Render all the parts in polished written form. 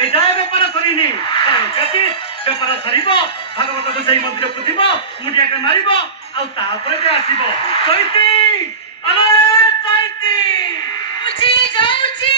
एजाए बेपार सरीनी केती बेपार सरीबो भागवत को सेई मंदिर को दिबो मुंडिया के मारिबो आ तापरे जे आसीबो चैती अरे चैती मुझे जाउची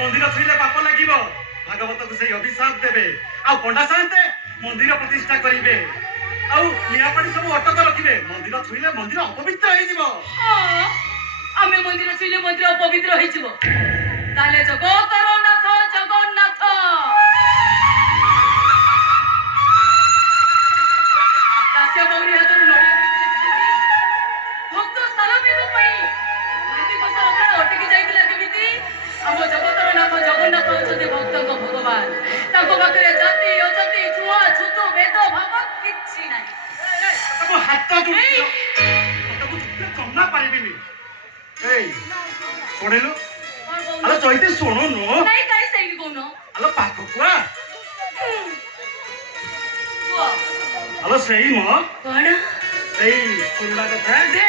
मंदिर छुईले पाप लगे भागवत को सही अभिशाप देवे आ पंडा साते मंदिर प्रतिष्ठा करेंगे नियापाड़ी सब अटक रखिए मंदिर छुईले मंदिर अपवित्र आमे मंदिर छुईले मंदिर अपवित्र ताले जगतर नाथ जगन्नाथ दास्य बौरी हाथर नड़िया भक्त सालमेघ अटकी जाइतिला केमिति आम जगतर नाथ जगन्नाथ होचते भक्त भगवान ताको पाखरे जाति अजाति छुआ छूत भेद भाव किछि नाही हाथ कमना पारिबिनी छोड़ेलु अरे चैती सुनो नो नहीं काई सही कोनो अरे पाको कुआ अरे सही म कोन सही पुरुडा कथा दे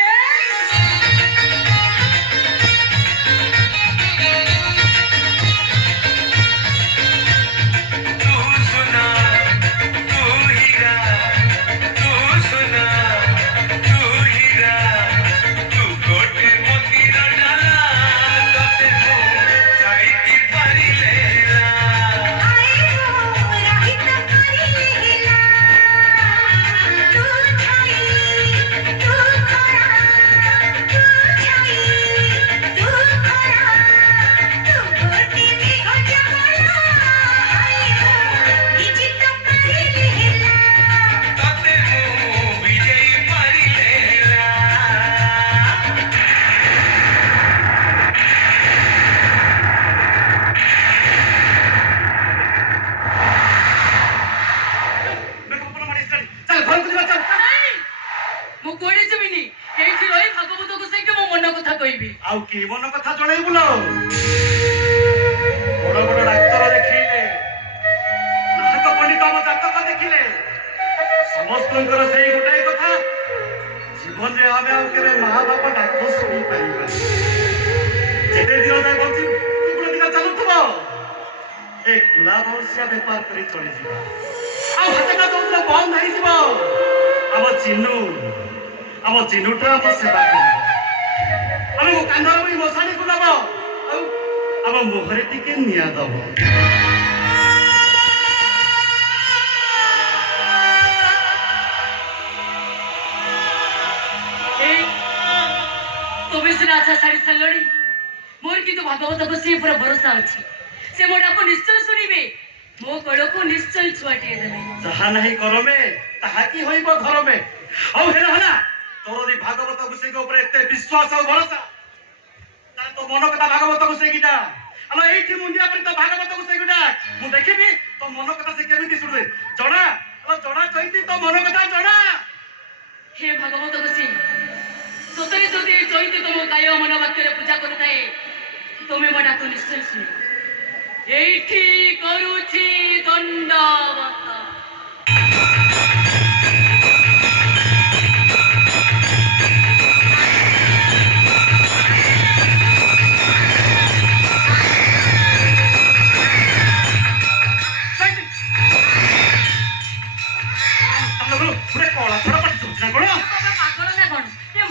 मन कथा जन बुल बड़ बड़ डाक्तर देखिले नाहक पंडित आम जातक देखिले समस्त से गोटाए कथा जीवन में आम आगे माँ बाप डाक शुणी पार जे दिन जाए बची कुकुड़ दिन चलुव ए कुला भविष्य बेपार कर चली हाथ दौड़ बंद आम चिन्नुटा आम सेवा कर कांधर भी मशाणी को नब आम मुहरे टिके निया दब तुम्हें सिना अच्छा सारी सारे मोर किंतु भागवत को सी पूरा भरोसा अच्छी से मोटा को निश्चय शुणवे मो कड़ को निश्चय छुआटे देवे जहा नहीं कर में ताहा की होइबो घर में औ हेला हला तोरदी भागवत को से ऊपर एते विश्वास और भरोसा तो मन कथा भागवत को से गिटा अलो एठी मुंडिया पर तो भागवत को से गिटा मु देखिबी तो मन कथा से केमिति सुनबे जणा अलो जणा चैती तो मन कथा जणा हे भागवत को से सतरे जदि चैती तुम काय मन वाक्य पूजा करताए तुम्हें मना को निश्चय सुन एठी करूछि दंडवत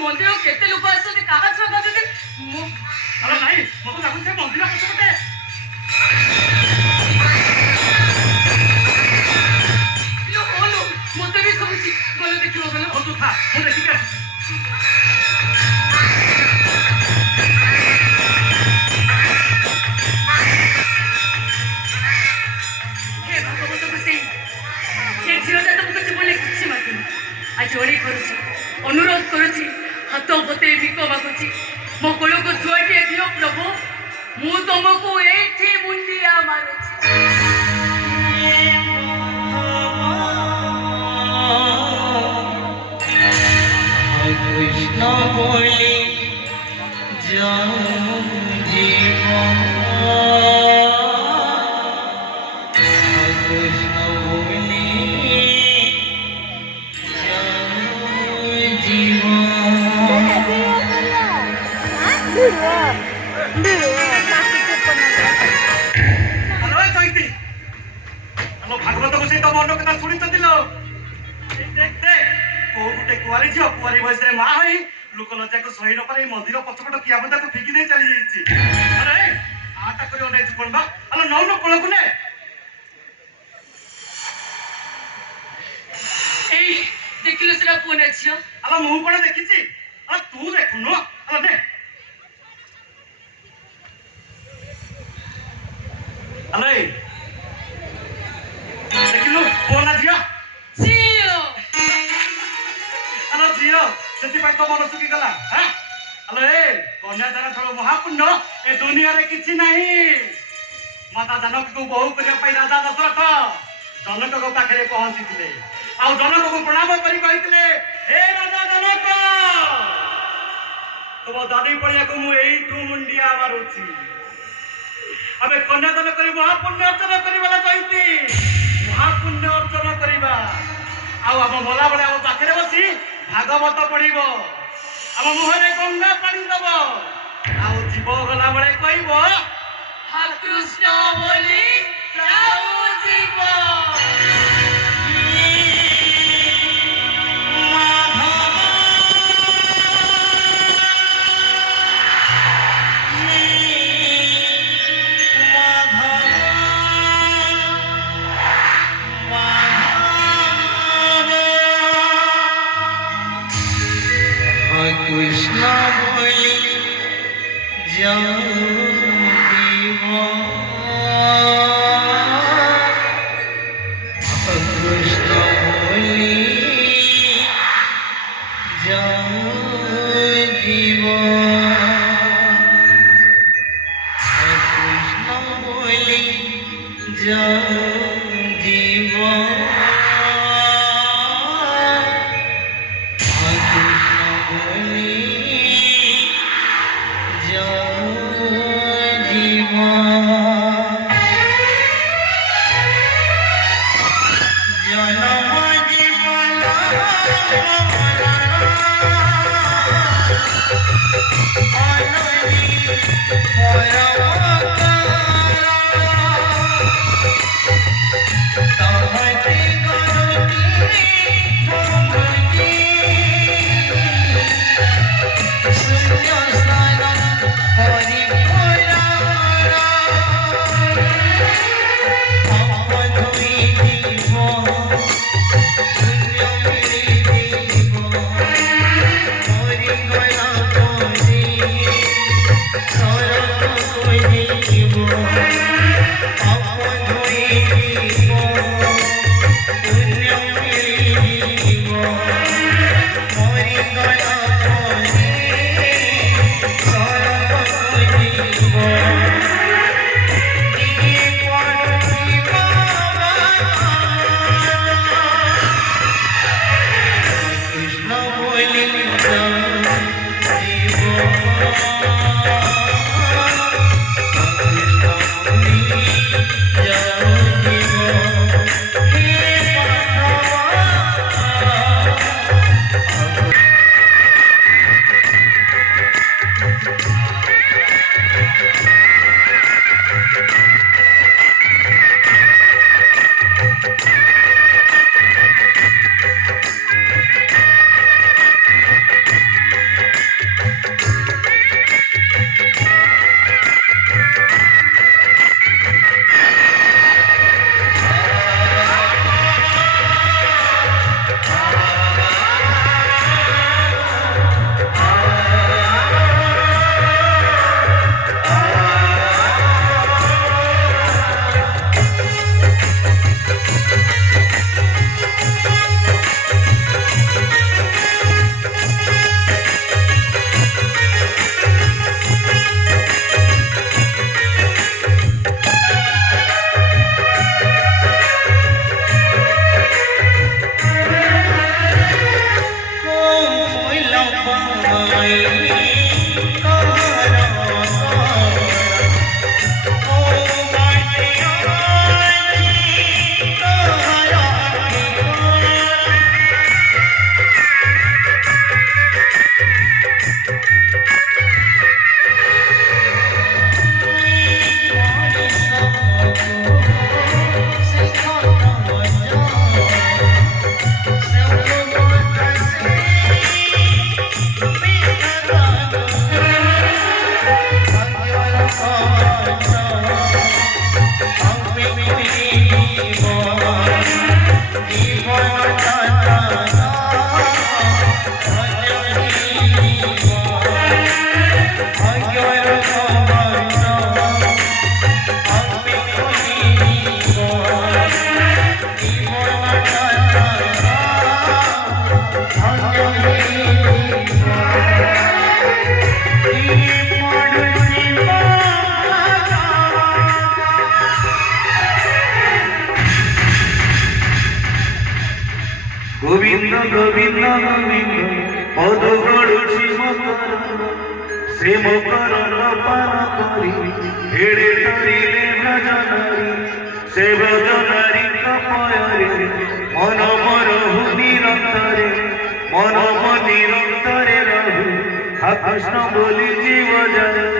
मंदिर केते लोक आसते कहा छुआ गाते अरे नहीं मत लागु से मंदिर पछपटे ଦେଖିବ କହିଲ? ହଉ ତୁ ଥା, ମୁଁ ଦେଖିକି ଆସୁଛି। ହେ ଭାଗବତ ଗୋସାଇଁ, ଏ ଝିଅଟା ତମକୁ ଜୀବନରେ କିଛି ମାଗୁନି, ଆଜି ଅଳି କରୁଛି, ଅନୁରୋଧ କରୁଛି, ହାତ ବତେଇ ଭିକ ମାଗୁଛି, ମୋ କୋଳକୁ ଛୁଆଟିଏ ଦିଅ ପ୍ରଭୁ, ମୁଁ ତମକୁ ଏଇଠି ମୁଣ୍ଡିଆ ମାରୁଛି। কৃষ্ণ বলি জীব কৃষ্ণ বলি জীব ଆଲୋ ଏ ଚୈତି, ଆଲୋ ଭାଗବତ ଗୋସାଇଁ ତମ ଅନ୍ନ କଥା ଶୁଣିଛନ୍ତି ଲୋ? ଏଇ ଦେଖ ଦେଖ, କୋଉ ଗୋଟେ କୁଆରୀ ଝିଅ କୁଆରୀ ବୟସରେ ମା ହୋଇ ଲୋକ ଲଜ୍ଜାକୁ ସହି ନ ପାରି ମନ୍ଦିର ପଛପଟ କିଆବନ୍ଦାକୁ ଫିକି ଦେଇ ଚାଲି ଯାଇଛି। ଆରେ ଆଟା କରି ଅନେଇଛୁ କଣ ବା? ଆଲୋ ନଉନ କୋଳକୁ ନେ। ଏଇ ଦେଖିଲ ସେଟା ପୁଅ ନା ଝିଅ? ଆଲୋ ମୁଁ କଣ ଦେଖିଛି? ଆଲୋ ତୁ ଦେଖୁନୁ, ଆଲୋ ନେ। ଆଲୋ ଏଇ ଦେଖିଲୁ ପୁଅ ନା ଝିଅ? ଝିଅ। ଆଲୋ ଝିଅ, ସେଥିପାଇଁ ତ ମନ ଶୁଖିଗଲା। ଆଲୋ ଏ କନ୍ୟାଦାନ ଠାରୁ ମହାପୁଣ୍ୟ ଏ ଦୁନିଆରେ କିଛି ନାହିଁ। ମାତା ଜାନକୀକୁ ବୋହୂ କରିବା ପାଇଁ ରାଜା ଦଶରଥ ଜନକଙ୍କ ପାଖରେ ପହଞ୍ଚିଥିଲେ, ଆଉ ଜନକକୁ ପ୍ରଣାମ କରି କହିଥିଲେ, ହେ ରାଜା ଜନକ, ତୁମ ଦାଦି ପଡ଼ିଆକୁ ମୁଁ ଏଇଠୁ ମୁଣ୍ଡିଆ ମାରୁଛି। ଆମେ କନ୍ୟାଦାନ କରି ମହାପୁଣ୍ୟ ଅର୍ଜନ କରିବା ନା ଚୈତି, ମହାପୁଣ୍ୟ ଅର୍ଜନ କରିବା। ଆଉ ଆମ ମଲାବେଳେ ଆମ ପାଖରେ ବସି ଭାଗବତ ପଢିବ, ଆମ ମୁହଁରେ ଗଙ୍ଗା ପାଣି ଦବ, ଆଉ ଜୀବ ଗଲାବେଳେ କହିବ, ହା କୃଷ୍ଣ ବୋଲି ଯାଉ ଯିବ। কৃষ্ণ বলি জীব কৃষ্ণ বলি জীব কৃষ্ণ বলি জীব গোবিন্দ গোবিন্দ গোবিন্দ পদ গড়ুছি মকর সে মকর পান করি এড়ে ধরিলে ব্রজনারী সে ব্রজনারী কপয়রে মন মরহু নিরন্তরে মন নিরন্তরে রহু হা কৃষ্ণ বলি জীব জয়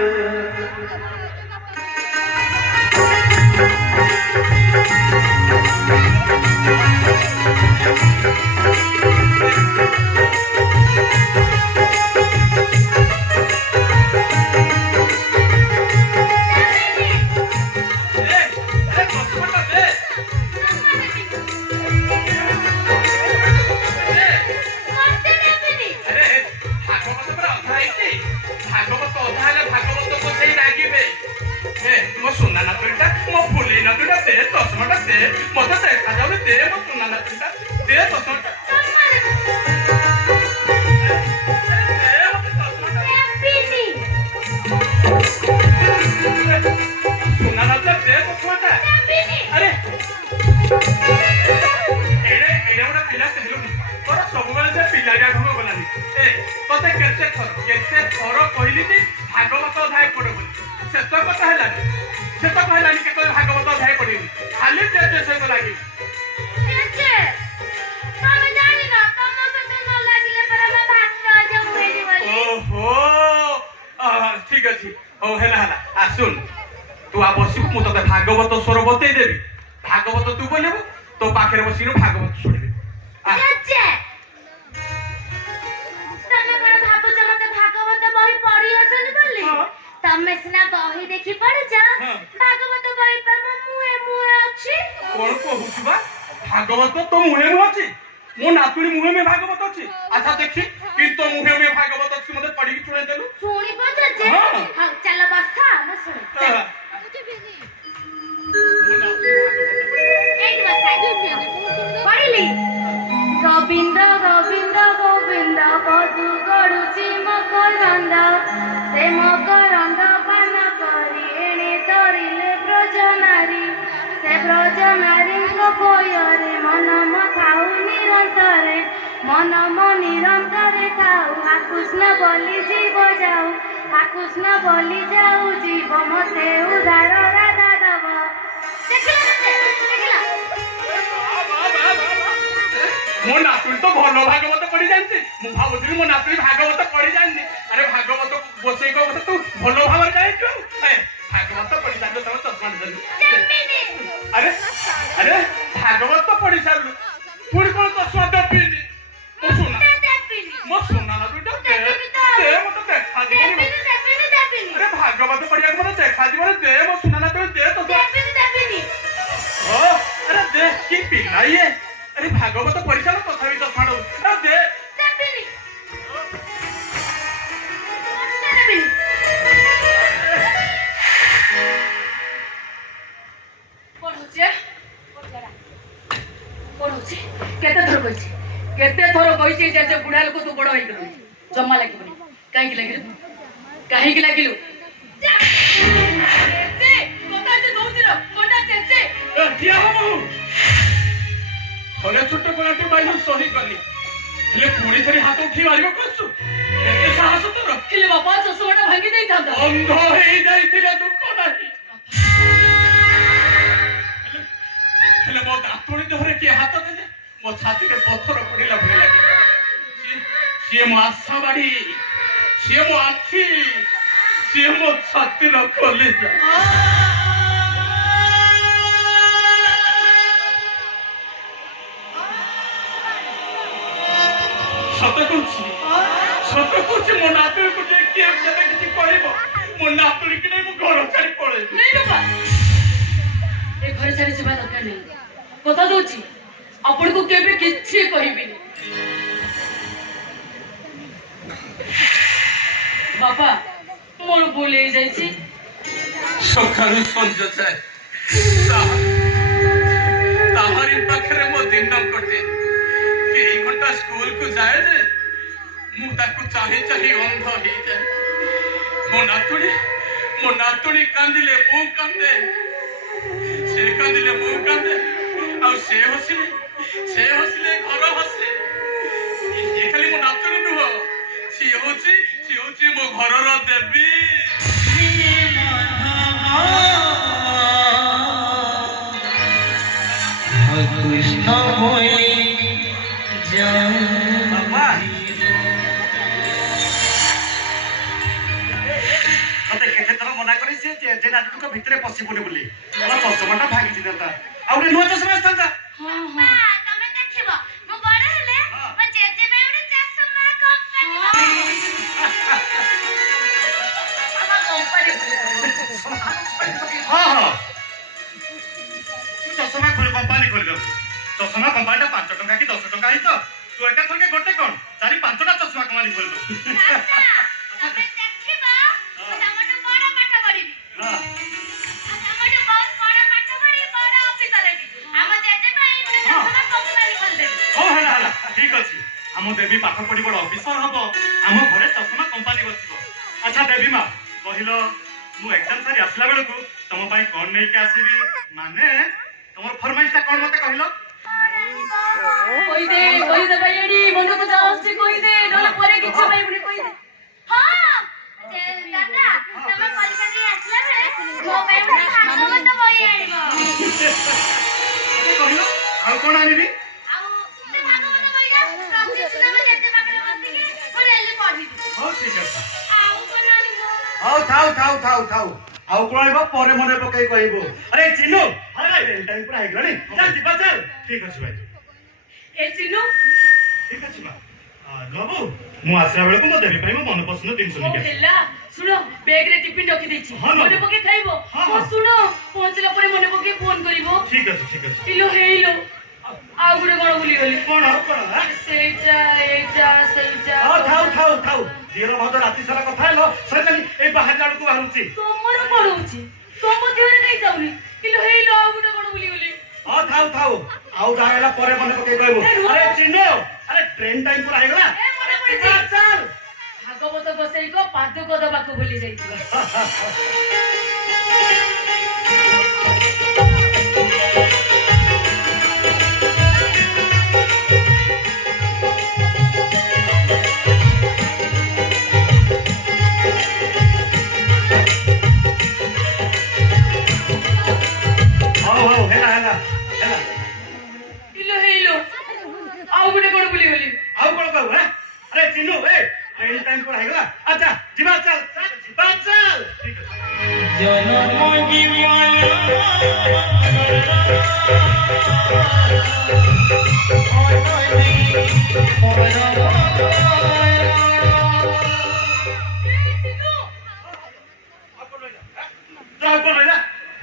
ঠিক আছে হଉ ହେଲା ହେଲା ଆସୁନ ତୁ ଆ ବସିବୁ ମୁଁ ତତେ ଭାଗବତ ସ୍ୱର ବତେଇ ଦେବି ଭାଗବତ ତୁ ବୋଲିବୁ ତୋ ପାଖରେ ବସିକି ଭାଗବତ ଶୁଣିବି ତମେ ସିନା ବହି ଦେଖି ପଢିଛ ଭାଗବତ ବହି ପା ମୋ ମୁହେ ମୁହେ ଅଛି କଣ କହୁଛୁ ବା ଭାଗବତ ତୋ ମୁହେ ମୁହେ ଅଛି ମୋ ନାତୁଣୀ ମୁହେ ମୁହେ ଭାଗବତ ଅଛି ଆଚ୍ଛା ଦେଖି କିନ୍ତୁ ତୋ ମୁହେ ମୁହେ ଭାଗବତ ଅଛି ମତେ ପଢିକି ଶୁଣେଇ ଦେଲୁ ଶୁଣିବ ଯେ ହଉ ଚାଲ ବସ ମୁଁ ଶୁଣେ ପଢିଲି ଗୋବିନ୍ଦ ଗୋବିନ୍ଦ ଗୋବିନ୍ଦ ପଦୁ ଗଡୁଛି ମକରନ୍ଦ ସେ ମକରନ୍ଦ ପାନ କରି ଏଣେ ଧରିଲେ ବ୍ରଜନାରୀ ସେ ବ୍ରଜନାରୀଙ୍କ ଭୟରେ ମନ ଥାଉ ନିରନ୍ତରେ ମନ ନିରନ୍ତରେ ଥାଉ ହା କୃଷ୍ଣ ବୋଲି ଜୀବ ଯାଉ ହା କୃଷ୍ଣ ବୋଲି ଯାଉ ଜୀବ ମତେ ଉଦାର ରାଧା ଦବ ମୋ ନାତୁଣୀ ତ ଭଲ ଭାଗବତ ପଢି ଜାଣିଛି ମୁଁ ଭାବୁଥିଲି ମୋ ନାତୁଣୀ ଭାଗବତ ପଢି ଜାଣିନି ଆରେ ଭାଗବତ ବସେଇ କଥା ତୁ ଭଲ ଭାବରେ ଜାଣିଛୁ ଭାଗବତ ପଢି ସାରିଲୁ ତମ ଚଷମା ଦେଲୁ ଆରେ ଆରେ ଭାଗବତ ପଢି ସାରିଲୁ ପୁଣି କଣ ଚଷମା ଦେବିନି ମୋ ସୁନା ନାତୁଣୀଟା ଦେ ମତେ ଦେଖାଯିବନି ଆରେ ଭାଗବତ ପଢିବାକୁ ମତେ ଦେଖାଯିବନି ଦେ ମୋ ସୁନା ନାତୁଣୀ ଦେ ତ ଆରେ ଦେ କି ପିଲା ଇଏ अरे भागवत परीक्षा लो तथापि चष्मा दउ अरे दे केते थोर कहिछि जे बुढ़ा लोक तू बड़ होई गलु जम्मा लागिबनी काहे की लागिलु चेचे कोता जे दउतिर कोटा चेचे ए किया हो थोड़े छोटे बड़ाटे बाइल सही करली ହେଲେ ପୁଣି ଥରେ ହାତ ଉଠେଇ ମାରିବାକୁ ଆସୁ ଏତେ ସାହସ ତୋର ହେଲେ ବାପା ଚଷମାଟା ଭାଙ୍ଗି ଦେଇଥାନ୍ତା। ଅନ୍ଧ ହେଇଯାଇଥିଲେ ଦୁଃଖ ନାହିଁ ହେଲେ ମୋ ଦାନ୍ତୁଣି ଦେହରେ କିଏ ହାତ ଦେଲେ ମୋ ଛାତିରେ ପଥର ପଡ଼ିଲା ଭଳି ଲାଗେ ସିଏ ମୋ ଆଶା ବାଡ଼ି ସିଏ ମୋ ଆଖି ସିଏ ମୋ ଛାତିର କଲିଜା ସତ କହୁଛି ମୋ ନାତୁଣୀକୁ ଯେ କିଏ କେବେ କିଛି କହିବ ମୋ ନାତୁଣୀକି ନେଇ ମୁଁ ଘର ଛାଡ଼ି ପଳେଇବି ନାଇଁ ବାପା ଏ ଘରେ ଛାଡ଼ି ଯିବା ଦରକାର ନାହିଁ କଥା ଦଉଛି ଆପଣଙ୍କୁ କେବେ କିଛି କହିବିନି ବାପା ମୋର ଭୁଲ ହେଇଯାଇଛି ସକାଳୁ ସଞ୍ଜ ଯାଏ ତାହାରି ପାଖରେ ମୋ ଦିନ କଟେ କେଇ ଘଣ୍ଟା ସ୍କୁଲକୁ ଯାଏ ଯେ ମୁଁ ତାକୁ ଚାହିଁ ଚାହିଁ ଅନ୍ଧ ହେଇଯାଏ ମୋ ନାତୁଣୀ କାନ୍ଦିଲେ ମୁଁ କାନ୍ଦେ ସେ କାନ୍ଦିଲେ ମୁଁ କାନ୍ଦେ ଆଉ ସେ ହସିଲେ ଘର ହସେ ଏ ଖାଲି ମୋ ନାତୁଣୀ ନୁହଁ ସିଏ ହଉଛି ମୋ ଘରର ଦେବୀ কৃষ্ণ বলে মতে কেতে থর মনা করেছে যে নাটুক ভিতরে পশিবনি বলি আমার চশমাটা ভাঙি দিতা আর ଗୋଟେ ନୂଆ ଚଷମା ଆସିଥାନ୍ତା ତମେ ଦେଖିବ ମୁଁ ବଡ ହେଲେ ମୋ ଜେଜେ ପାଇଁ ଗୋଟେ ଚଷମା କମ୍ପାନୀ ହଁ ତୁ ଚଷମା କମ୍ପାନୀ ଖୋଲିଦେବୁ ଚଷମା କମ୍ପାନୀଟା 5 ଟଙ୍କା କି 10 ଟଙ୍କା ହେଇଛ ତୁ ଏକା ଥରକେ ଗୋଟେ କଣ 4-5ଟା ଚଷମା କମ୍ପାନୀ ଖୋଲିଦେବୁ ତମେ ଦେଖିବ ମୁଁ ତମଠୁ ବଡ ପାଠ ପଢିବି ତମଠୁ ବହୁତ ବଡ ପାଠ ପଢି ବଡ ଅଫିସର ହେବି ଆମ ଜେଜେ ପାଇଁ ଗୋଟେ ଚଷମା କମ୍ପାନୀ ଖୋଲିଦେବି ହଉ ହେଲା ଠିକ ଅଛି ଆମ ଦେବୀ ପାଠ ପଢି ବଡ ଅଫିସର ହବ ଆମ ଘରେ ଚଷମା କମ୍ପାନୀ ବସିବ ଆଚ୍ଛା ଦେବୀ ମା କହିଲ ମୁଁ ଏକ୍ସାମ ସାରି ଆସିଲା ବେଳକୁ ତମ ପାଇଁ କଣ ନେଇକି ଆସିବି ମାନେ ତମର ଫରମାଇଶଟା କଣ ମତେ କହିଲ କହିଦେ ଭାଇଆଣି ମନକୁ ଯାହା ଆସୁଛି କହିଦେ ନହେଲେ ପରେ କିଛି ପାଇବୁନି କହିଦେ ଦାଦା ତମେ ପରୀକ୍ଷା ଦେଇ ଆସିଲା ବେଳେ ମୋ ପାଇଁ ଗୋଟେ ଭାଗବତ ବହି ଆଣିବ କହିଲ ଆଉ କଣ ଆଣିବି ଆଉ ସେ ଭାଗବତ ବହିଟା ପ୍ରତିଦିନ ମୋ ଜେଜେ ପାଖରେ ବସିକି ମୁଁ ଡେଲି ପଢିବି ହଉ ଠିକ ଅଛି ଆଉ କଣ ଆଣିବ ହଉ ଥାଉ ଆଉ କଣ ଆଣିବ ପରେ ମନେ ପକେଇ କହିବୁ ଆରେ ଚିନୁ ଆରେ ଟାଇମ୍ ପୁରା ହେଇଗଲାଣି ଚାଲ ଯିବା ଚାଲ ଠିକ ଅଛି ଭାଇ ଏ ଚିନୁ ଠିକ ଅଛି ମା ନବୁ ମୁଁ ଆସିଲା ବେଳକୁ ମୋ ଦେବୀ ପାଇଁ ମୋ ମନ ପସନ୍ଦ ଜିନିଷ ନେଇକି ଆସିବି ହେଲା ଶୁଣ ବ୍ୟାଗରେ ଟିଫିନ ରଖିଦେଇଛି ହଁ, ମନେ ପକେଇ ଖାଇବ ଶୁଣ ପହଞ୍ଚିଲା ପରେ ମନେ ପକେଇ ଫୋନ କରିବ ଠିକ ଅଛି ଇଲୋ ହେଇଲୋ ଆଉ ଗୋଟେ କଣ ଭୁଲିଗଲି କଣ ସେଇଟା ହଁ ଥାଉ ଝିଅର ଭାଉଜ ରାତି ସାରା କଥା ହେଲ ସରିଲାଣି ଏଇ ବାହାରିଲା ବେଳକୁ ବାହାରୁଛି ତମର କଣ ହଉଛି ତମ ଦେହରେ କାଇଁ ଯାଉନି ଇଲୋ ହେଇଲୋ ଆଉ ଗୋଟେ କଣ ଭୁଲିଗଲି ହଁ ଥାଉ ଆଉ ଯାହା ହେଲା ପରେ ମନେ ପକେଇ କହିବୁ ଆରେ ଚିନୁ ଆରେ ଟ୍ରେନ ଟାଇମ୍ ପୁରା ହେଇଗଲା ଚାଲ ଭାଗବତ ଗୋସାଇଙ୍କ ପାଦୁକ ଦବାକୁ ଭୁଲି ଯାଇଥିଲା ହଉ ହେଲା ହେଇଲୋ ଆଉ ଗୋଟେ କଣ ଭୁଲିଗଲି ଆଉ କଣ କହିବୁ ଆରେ ଚିନୁ ଟ୍ରେନ ଟାଇମ୍ ପୁରା ହେଇଗଲା ଆଚ୍ଛା ଯିବା ଚାଲ ଠିକ ଅଛି জনম জীবন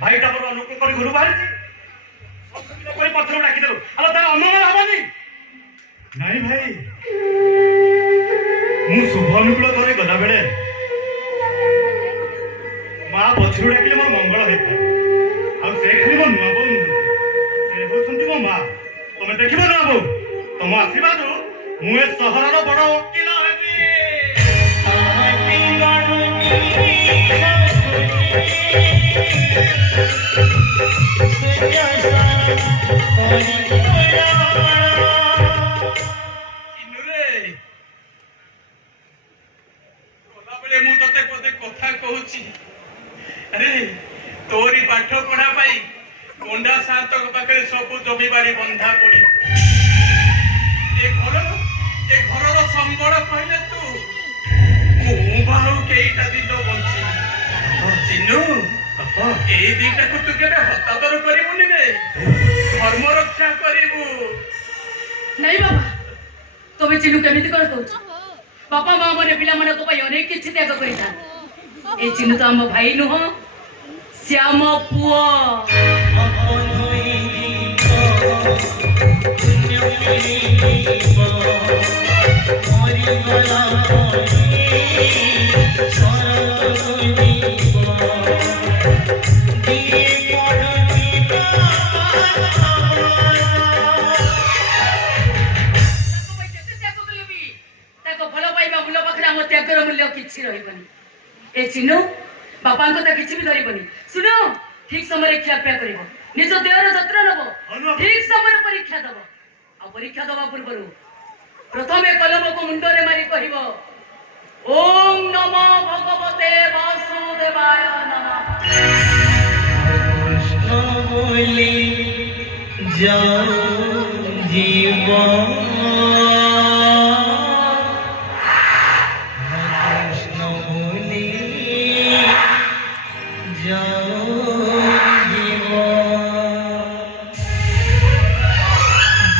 ଭାଇଟା ମୋର ଅନୁକୂଳ କରି ଘରୁ ବାହାରିଛି କରି ପଛରୁ ଡାକିଦେଲୁ ଆଉ ତାର ଅନୁକୂଳ ହବନି ନାଇଁ ଭାଇ ମୁଁ ଶୁଭ ଅନୁକୂଳ କରେ ଗଲାବେଳେ ମା ପଛରୁ ଡାକିଲେ ମୋର ମଙ୍ଗଳ ହେଇଥାଏ ଆଉ ସେ ଖାଲି ମୋ ନୂଆ ବୋଉ ନୁହନ୍ତି ସେ ହଉଛନ୍ତି ମୋ ମା ତମେ ଦେଖିବ ନୂଆ ବୋଉ ତମ ଆଶୀର୍ବାଦରୁ ମୁଁ ଏ ସହରର ବଡ ଓକିଲ ହେବି बेले मु तते पते कथा कहूची अरे तोरी पाठ पढ़ा पाई गोंडा शांत पाखे सब जमी बाड़ी बंधा पड़ी ए घर संबल कहले तू मु बाहु केईटा दिन बंची चिन्नू এই দিনটাକୁ ତୁ କେବେ ହତାଦର କରିବୁନି ରେ ଧର୍ମ ରକ୍ଷା କରିବୁ ନାଇଁ ବାବା ତମେ ଚିନୁ କେମିତି କଣ କହୁଛ ବାପା ମା ମାନେ ପିଲାମାନଙ୍କ ପାଇଁ ଅନେକ କିଛି ତ୍ୟାଗ କରିଥାନ୍ତି ଏ ଚିନୁ ତ ଆମ ଭାଇ ନୁହଁ ସେ ଆମ ପୁଅ ତ୍ୟାଗର ମୂଲ୍ୟ କିଛି ରହିବନି ଏ ଚିନୁ ବାପାଙ୍କ କଥା କିଛି ବି ଧରିବନି ଶୁଣ ଠିକ ସମୟରେ ଖିଆପିଆ କରିବ ନିଜ ଦେହର ଯତ୍ନ ନବ ଠିକ ସମୟରେ ପରୀକ୍ଷା ଦବ ଆଉ ପରୀକ୍ଷା ଦବା ପୂର୍ବରୁ ପ୍ରଥମେ କଲମକୁ ମୁଣ୍ଡରେ ମାରି କହିବ ଓಂ ନମୋ ଭଗବତେ ବାସୁଦେବାୟ ନମଃ কৃষ্ণ বলে যাও জীবন কৃষ্ণ বলে যাও জীবন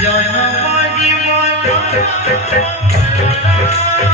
জন্ম জীবন भुजग